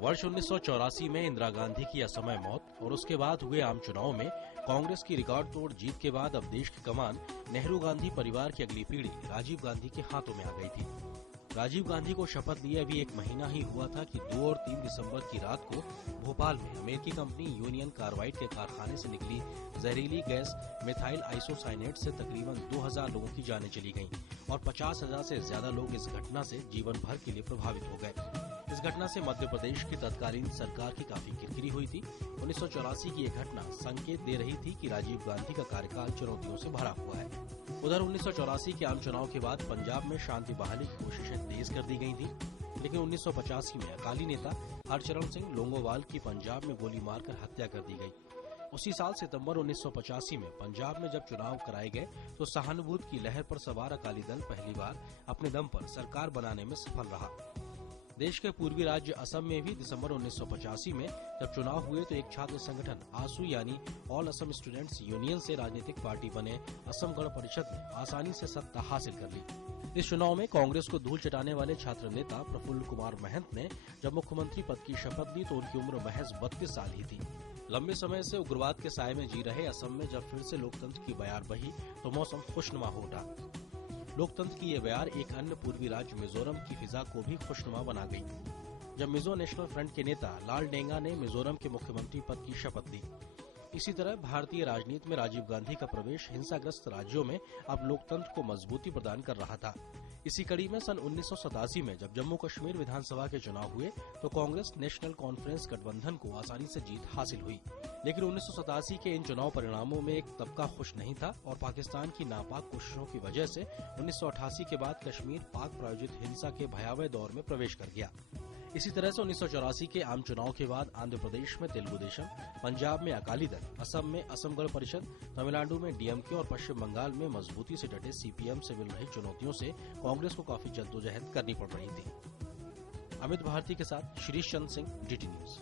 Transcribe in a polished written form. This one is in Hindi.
वर्ष 1984 में इंदिरा गांधी की असमय मौत और उसके बाद हुए आम चुनाव में कांग्रेस की रिकॉर्ड तोड़ जीत के बाद अब देश की कमान नेहरू गांधी परिवार की अगली पीढ़ी राजीव गांधी के हाथों में आ गई थी। राजीव गांधी को शपथ लिए अभी एक महीना ही हुआ था कि 2 और 3 दिसंबर की रात को भोपाल में अमेरिकी कंपनी यूनियन कार्बाइड के कारखाने से निकली जहरीली गैस मिथाइल आइसोसाइनेट से तकरीबन 2000 लोगों की जानें चली गईं और 50,000 से ज्यादा लोग इस घटना से जीवन भर के लिए प्रभावित हो गए। इस घटना से मध्य प्रदेश की तत्कालीन सरकार की काफी किरकिरी हुई थी। 1984 की यह घटना संकेत दे रही थी कि राजीव गांधी का कार्यकाल चुनौतियों से भरा हुआ है। उधर 1984 के आम चुनाव के बाद पंजाब में शांति बहाली की कोशिशें तेज कर दी गई थी, लेकिन 1985 में अकाली नेता हरचरण सिंह लोंगोवाल की पंजाब में गोली मारकर हत्या कर दी गई। उसी साल सितंबर 1985 में पंजाब में जब चुनाव कराए गए तो सहानुभूति की लहर पर सवार अकाली दल पहली बार अपने दम पर सरकार बनाने में सफल रहा। देश के पूर्वी राज्य असम में भी दिसंबर 1985 में जब चुनाव हुए तो एक छात्र संगठन आसू यानी ऑल असम स्टूडेंट्स यूनियन से राजनीतिक पार्टी बने असम गण परिषद ने आसानी से सत्ता हासिल कर ली। इस चुनाव में कांग्रेस को धूल चटाने वाले छात्र नेता प्रफुल्ल कुमार महंत ने जब मुख्यमंत्री पद की शपथ ली तो उनकी उम्र महज 32 साल ही थी। लंबे समय से उग्रवाद के साये में जी रहे असम में जब फिर से लोकतंत्र की बयार बही तो मौसम खुशनुमा हो उठा। लोकतंत्र की ये बयार एक अन्य पूर्वी राज्य मिजोरम की फिजा को भी खुशनुमा बना गई जब मिजो नेशनल फ्रंट के नेता लाल डेंगा ने मिजोरम के मुख्यमंत्री पद की शपथ ली। इसी तरह भारतीय राजनीति में राजीव गांधी का प्रवेश हिंसाग्रस्त राज्यों में अब लोकतंत्र को मजबूती प्रदान कर रहा था। इसी कड़ी में सन 1987 में जब जम्मू कश्मीर विधानसभा के चुनाव हुए तो कांग्रेस नेशनल कॉन्फ्रेंस गठबंधन को आसानी से जीत हासिल हुई, लेकिन 1987 के इन चुनाव परिणामों में एक तबका खुश नहीं था और पाकिस्तान की नापाक कोशिशों की वजह से 1988 के बाद कश्मीर पाक प्रायोजित हिंसा के भयावह दौर में प्रवेश कर गया। इसी तरह से 1984 के आम चुनाव के बाद आंध्र प्रदेश में तेलुगु देशम, पंजाब में अकाली दल, असम में असम गण परिषद, तमिलनाडु में डीएमके और पश्चिम बंगाल में मजबूती से डटे सीपीएम से मिल रही चुनौतियों से कांग्रेस को काफी जद्दोजहद करनी पड़ रही थी। अमित भारती के साथ शिरीष चंद्र सिंह, डीटी न्यूज।